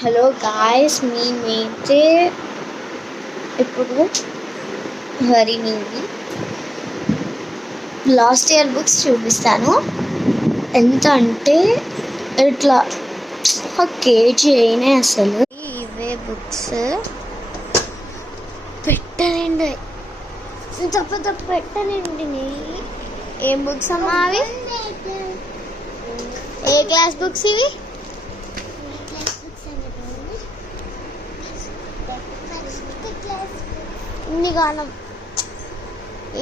Hello guys, మేమైతే ఇప్పుడు హరినీవి last year books చూపిస్తాను. ఎంత అంటే ఇట్లా ఒక కేజీ అయినాయి అసలు. ఇవే బుక్స్ పెట్టనండి, తప్ప పెట్టనండి. ఏం బుక్స్ అమ్మా అవి? ఏ క్లాస్ బుక్స్ ఇవి? ఇన్ని గానం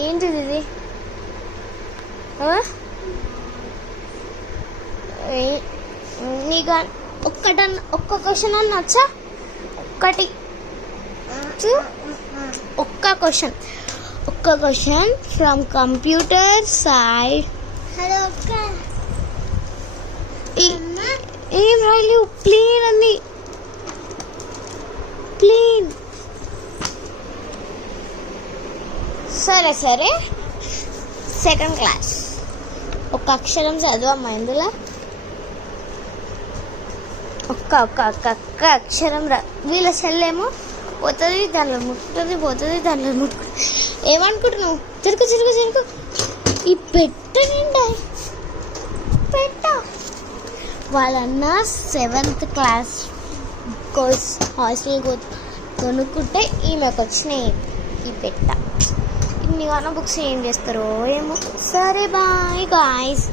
ఏంటిది ఇది? నీకు ఒక్క క్వశ్చన్ అన్న వచ్చా? ఒక్క question from computer side. Hello ఏం రాయలేవు, ప్లేన్ అన్ని ప్లేన్. సరే సెకండ్ క్లాస్. ఒక్క అక్షరం చదవమ్మా ఇందులో. ఒక్క అక్షరం రా. వీళ్ళ చెల్లేమో పోతుంది దానిలో ముట్టుతుంది, పోతుంది దానిలో ముట్టుకుంటుంది. ఏమనుకుంటున్నావు? జరుగు. ఈ పెట్టనండి, వాళ్ళన్న 7th క్లాస్ హాస్టల్ కొనుక్కుంటే ఈమెకు వచ్చినాయి ఈ పెట్ట. ఇన్నిగానో బుక్స్ ఏం చేస్తారో ఏమో. సరే బాయ్ గాయ్స్.